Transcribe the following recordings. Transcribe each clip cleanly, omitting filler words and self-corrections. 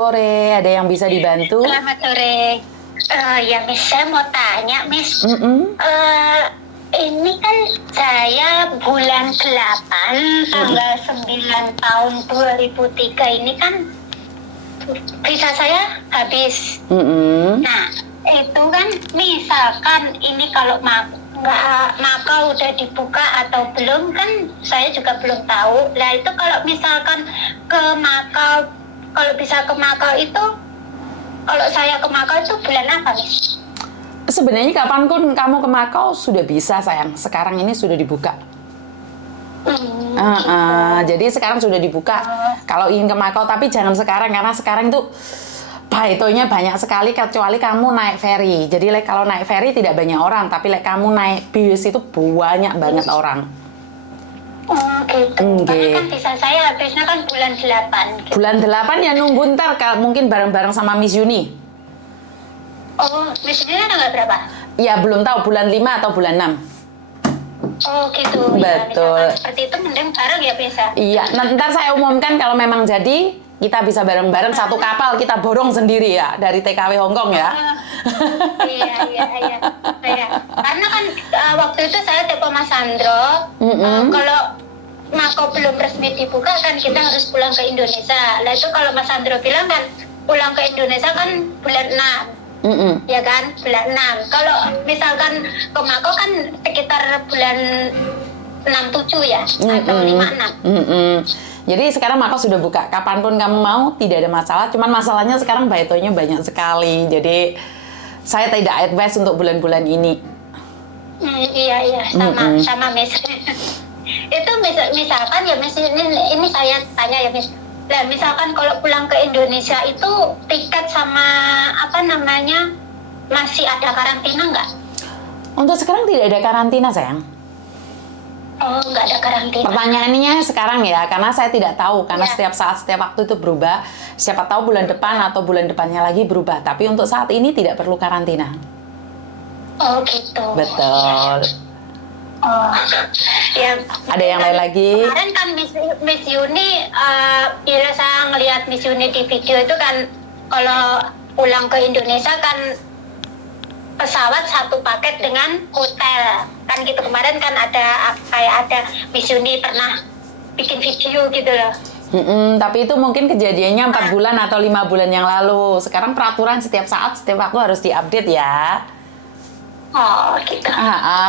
Sore, ada yang bisa dibantu? Selamat sore. Ya Miss, saya mau tanya Miss. Mm-mm. Ini kan saya bulan 8 tanggal 9 tahun 2003 ini kan visa saya habis. Mm-mm. Nah, itu kan misalkan ini kalau Makau udah dibuka atau belum kan saya juga belum tahu. Nah itu kalau misalkan ke Makau, kalau bisa ke Makau itu, kalau saya ke Makau itu bulan apa, Miss? Sebenarnya kapanpun kamu ke Makau sudah bisa, sayang. Sekarang ini sudah dibuka. Jadi sekarang sudah dibuka. Kalau ingin ke Makau, tapi jangan sekarang karena sekarang itu baitonya banyak sekali kecuali kamu naik ferry. Jadi kalau naik ferry tidak banyak orang, tapi kamu naik bis itu banyak banget orang. Gitu. Tapi kan visa saya habisnya kan bulan 8. Gitu. Bulan 8 ya nunggu ntar mungkin bareng-bareng sama Miss Yuni. Oh, Miss Yuni tanggal berapa? Ya belum tahu bulan 5 atau bulan 6. Oh gitu. Betul. Ya, seperti itu mending bareng ya bisa. Iya, ntar saya umumkan kalau memang jadi kita bisa bareng-bareng satu kapal kita borong sendiri ya dari TKW Hongkong ya. Iya. Karena kan waktu itu saya telepon Mas Sandro, kalau Makau belum resmi dibuka kan kita harus pulang ke Indonesia. Nah itu kalau Mas Sandro bilang kan pulang ke Indonesia kan bulan 6. Ya kan, bulan 6. Kalau misalkan ke Makau kan sekitar bulan 6-7 ya, atau 5-6. Jadi sekarang Makau sudah buka. Kapanpun kamu mau, tidak ada masalah. Cuman masalahnya sekarang baitonya banyak sekali. Jadi saya tidak advice untuk bulan-bulan ini. Iya, sama Miss. Itu misalkan ya Miss, ini saya tanya ya Miss. Nah, misalkan kalau pulang ke Indonesia itu tiket sama masih ada karantina nggak? Untuk sekarang tidak ada karantina, sayang. Oh, nggak ada karantina. Pertanyaannya sekarang ya, karena saya tidak tahu, karena setiap saat, setiap waktu itu berubah. Siapa tahu bulan depan atau bulan depannya lagi berubah. Tapi untuk saat ini tidak perlu karantina. Oh gitu. Betul. Oh, ya. Ada yang lain lagi? Kemarin kan Miss Yuni, bila saya ngelihat Miss Yuni di video itu kan, kalau pulang ke Indonesia kan pesawat satu paket dengan hotel kan gitu. Kemarin kan ada Miss Yuni pernah bikin video gitu loh. Tapi itu mungkin kejadiannya 4 bulan atau 5 bulan yang lalu. Sekarang peraturan setiap saat, setiap waktu harus diupdate ya. Oh gitu.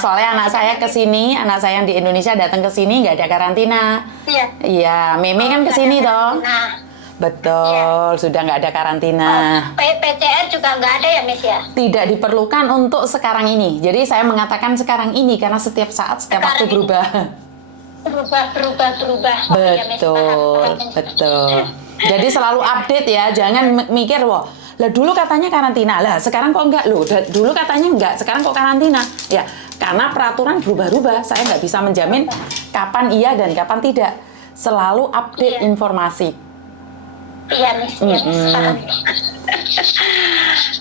Soalnya anak saya kesini, anak saya yang di Indonesia datang ke sini nggak ada karantina. Iya. Iya, Meme kan kesini toh. Nah. Betul, sudah nggak ada karantina. PCR juga nggak ada ya, Miss ya? Tidak diperlukan untuk sekarang ini. Jadi saya mengatakan sekarang ini karena setiap saat, setiap waktu berubah. Berubah. Betul. Jadi selalu update ya, jangan mikir wah, lah dulu katanya karantina, lah sekarang kok enggak loh. Dulu katanya enggak, sekarang kok karantina. Ya, karena peraturan berubah-ubah, saya nggak bisa menjamin kapan iya dan kapan tidak. Selalu update informasi. Iya, Miss.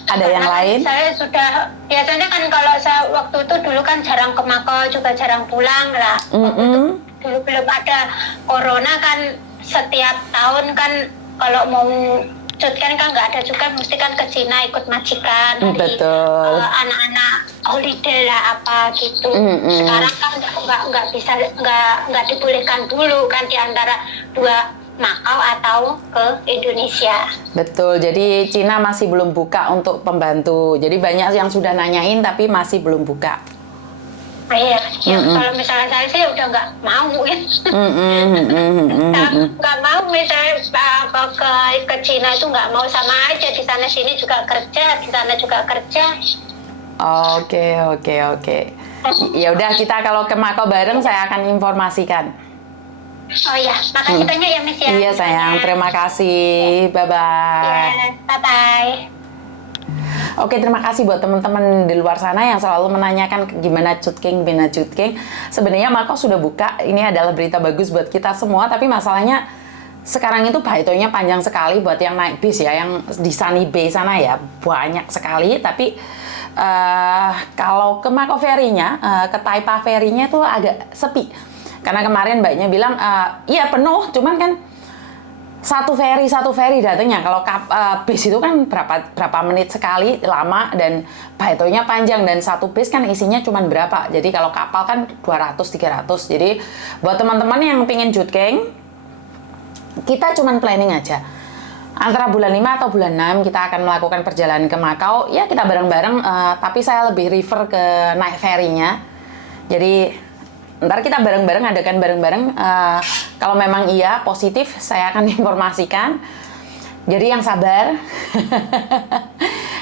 Ada yang lain? Saya sudah, biasanya kan kalau saya waktu itu dulu kan jarang ke Makau, juga jarang pulang lah. Dulu belum ada corona kan, setiap tahun kan kalau mau kan nggak ada juga, mesti kan ke Cina ikut majikan. Betul. Anak-anak holiday lah apa gitu. Sekarang kan nggak bisa, nggak dibolehkan dulu kan di antara dua Makau atau ke Indonesia. Betul, jadi Cina masih belum buka untuk pembantu. Jadi banyak yang sudah nanyain tapi masih belum buka. Iya, kalau misalnya saya sih udah nggak mau ya. Nggak mau misalnya ke Cina itu nggak mau, sama aja di sana sini juga kerja, di sana juga kerja. Oke. Ya udah, kita kalau ke Makau bareng saya akan informasikan. Oh ya, makasih banyak ya Miss ya. Iya sayang, terima kasih. Bye-bye. Ya, bye-bye. Oke, terima kasih buat teman-teman di luar sana yang selalu menanyakan gimana Cutking, Bina Cutking. Sebenarnya Makau sudah buka, ini adalah berita bagus buat kita semua, tapi masalahnya sekarang itu baitonya panjang sekali buat yang naik bis ya, yang di Sunny Bay sana ya, banyak sekali, tapi kalau ke Makau Ferry-nya, ke Taipa Ferry-nya itu agak sepi. Karena kemarin mbaknya bilang, iya penuh, cuman kan satu ferry datangnya. Kalau bis itu kan berapa menit sekali, lama, dan baetonya panjang, dan satu bis kan isinya cuma berapa. Jadi kalau kapal kan 200-300. Jadi buat teman-teman yang pingin jutkeng, kita cuma planning aja. Antara bulan 5 atau bulan 6 kita akan melakukan perjalanan ke Makau. Ya kita bareng-bareng, tapi saya lebih refer ke naik ferry-nya. Jadi ntar kita bareng-bareng, adakan bareng-bareng. Kalau memang iya positif, saya akan informasikan. Jadi yang sabar.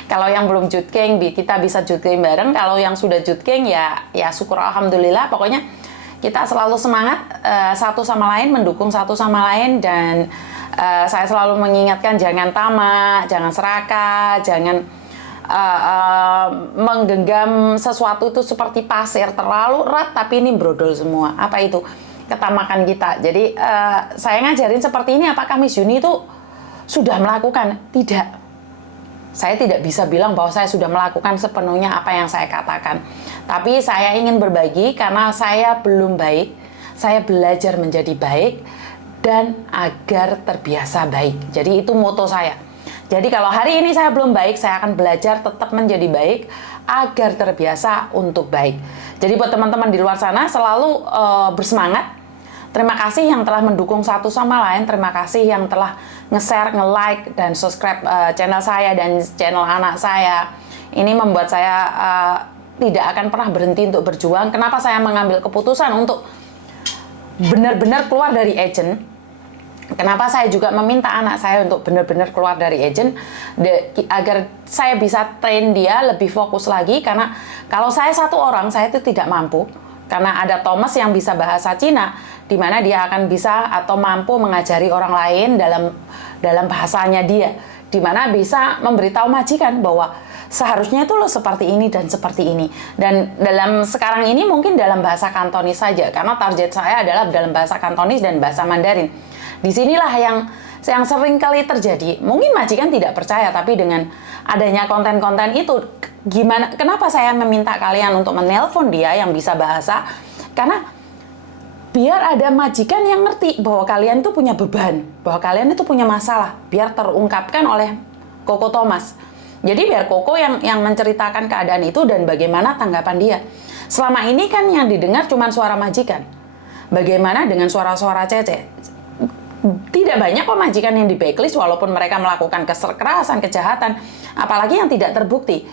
Kalau yang belum jutkeng, kita bisa jutkeng bareng. Kalau yang sudah jutkeng, ya syukur alhamdulillah. Pokoknya kita selalu semangat satu sama lain, mendukung satu sama lain, dan saya selalu mengingatkan jangan tamak, jangan serakah, jangan menggenggam sesuatu itu seperti pasir, terlalu erat tapi ini brodol semua. Apa itu? Ketamakan kita. Jadi saya ngajarin seperti ini. Apakah Miss Yuni itu sudah melakukan? Tidak. Saya tidak bisa bilang bahwa saya sudah melakukan sepenuhnya apa yang saya katakan. Tapi saya ingin berbagi karena saya belum baik. Saya belajar menjadi baik dan agar terbiasa baik. Jadi itu moto saya. Jadi kalau hari ini saya belum baik, saya akan belajar tetap menjadi baik agar terbiasa untuk baik. Jadi buat teman-teman di luar sana selalu bersemangat. Terima kasih yang telah mendukung satu sama lain. Terima kasih yang telah nge-share, nge-like, dan subscribe channel saya dan channel anak saya. Ini membuat saya tidak akan pernah berhenti untuk berjuang. Kenapa saya mengambil keputusan untuk benar-benar keluar dari agent? Kenapa saya juga meminta anak saya untuk benar-benar keluar dari agent agar saya bisa train dia lebih fokus lagi, karena kalau saya satu orang saya itu tidak mampu, karena ada Thomas yang bisa bahasa Cina di mana dia akan bisa atau mampu mengajari orang lain dalam bahasanya dia, di mana bisa memberitahu majikan bahwa seharusnya itu lo seperti ini dan seperti ini. Dan dalam sekarang ini mungkin dalam bahasa Kantonis saja, karena target saya adalah dalam bahasa Kantonis dan bahasa Mandarin. Disinilah yang sering kali terjadi. Mungkin majikan tidak percaya, tapi dengan adanya konten-konten itu, kenapa saya meminta kalian untuk menelpon dia yang bisa bahasa? Karena biar ada majikan yang ngerti bahwa kalian itu punya beban, bahwa kalian itu punya masalah, biar terungkapkan oleh Koko Thomas. Jadi biar Koko yang menceritakan keadaan itu dan bagaimana tanggapan dia. Selama ini kan yang didengar cuma suara majikan. Bagaimana dengan suara-suara Cece? Tidak banyak kok majikan yang di backlist walaupun mereka melakukan kekerasan, kejahatan, apalagi yang tidak terbukti.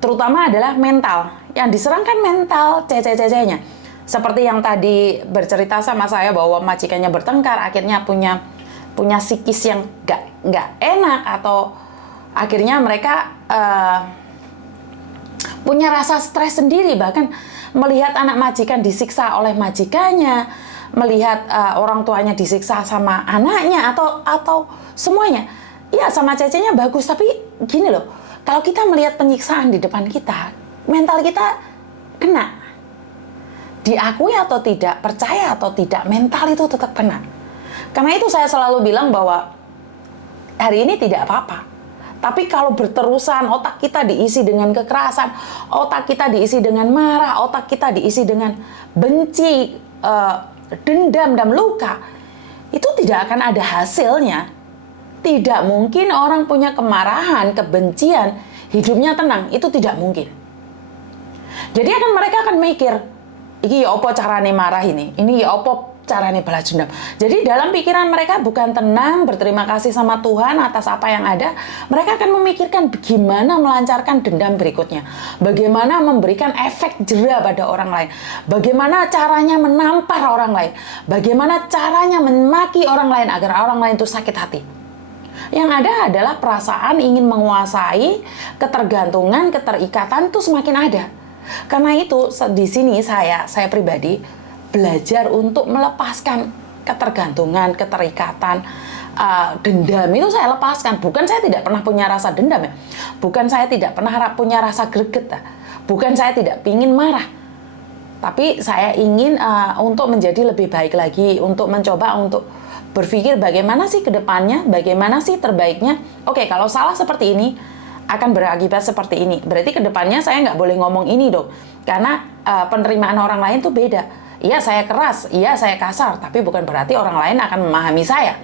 Terutama adalah mental. Yang diserang kan mental Cece-Cecenya. Seperti yang tadi bercerita sama saya bahwa majikannya bertengkar, akhirnya punya psikis yang nggak enak, atau akhirnya mereka punya rasa stres sendiri, bahkan melihat anak majikan disiksa oleh majikannya, melihat orang tuanya disiksa sama anaknya atau semuanya. Iya, sama Cecenya bagus, tapi gini loh, kalau kita melihat penyiksaan di depan kita, mental kita kena. Diakui atau tidak, percaya atau tidak, mental itu tetap kena. Karena itu saya selalu bilang bahwa hari ini tidak apa-apa. Tapi kalau berterusan otak kita diisi dengan kekerasan, otak kita diisi dengan marah, otak kita diisi dengan benci, dendam dan luka, itu tidak akan ada hasilnya. Tidak mungkin orang punya kemarahan, kebencian, hidupnya tenang. Itu tidak mungkin. Jadi mereka akan mikir, ini ya apa carane marah ini ya apa carane balas dendam. Jadi dalam pikiran mereka bukan tenang, berterima kasih sama Tuhan atas apa yang ada. Mereka akan memikirkan bagaimana melancarkan dendam berikutnya. Bagaimana memberikan efek jera pada orang lain. Bagaimana caranya menampar orang lain. Bagaimana caranya memaki orang lain agar orang lain itu sakit hati. Yang ada adalah perasaan ingin menguasai, ketergantungan, keterikatan itu semakin ada. Karena itu di sini saya pribadi belajar untuk melepaskan ketergantungan, keterikatan, dendam itu saya lepaskan. Bukan saya tidak pernah punya rasa dendam ya. Bukan saya tidak pernah punya rasa greget ya. Bukan saya tidak ingin marah. Tapi saya ingin untuk menjadi lebih baik lagi, untuk mencoba untuk berpikir bagaimana sih ke depannya, bagaimana sih terbaiknya. Oke, kalau salah seperti ini akan berakibat seperti ini. Berarti ke depannya saya nggak boleh ngomong ini dong. Karena penerimaan orang lain tuh beda. Iya saya keras, iya saya kasar, tapi bukan berarti orang lain akan memahami saya.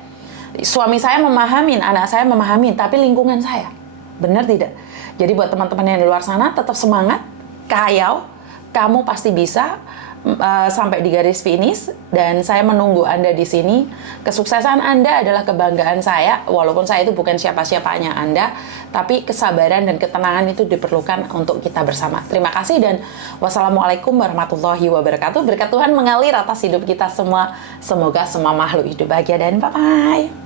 Suami saya memahamin, anak saya memahamin, tapi lingkungan saya. Benar tidak? Jadi buat teman-teman yang di luar sana, tetap semangat, kayau, kamu pasti bisa sampai di garis finish, dan saya menunggu Anda di sini. Kesuksesan Anda adalah kebanggaan saya, walaupun saya itu bukan siapa-siapanya Anda, tapi kesabaran dan ketenangan itu diperlukan untuk kita bersama. Terima kasih dan wassalamualaikum warahmatullahi wabarakatuh. Berkat Tuhan mengalir atas hidup kita semua. Semoga semua makhluk hidup bahagia dan bye-bye.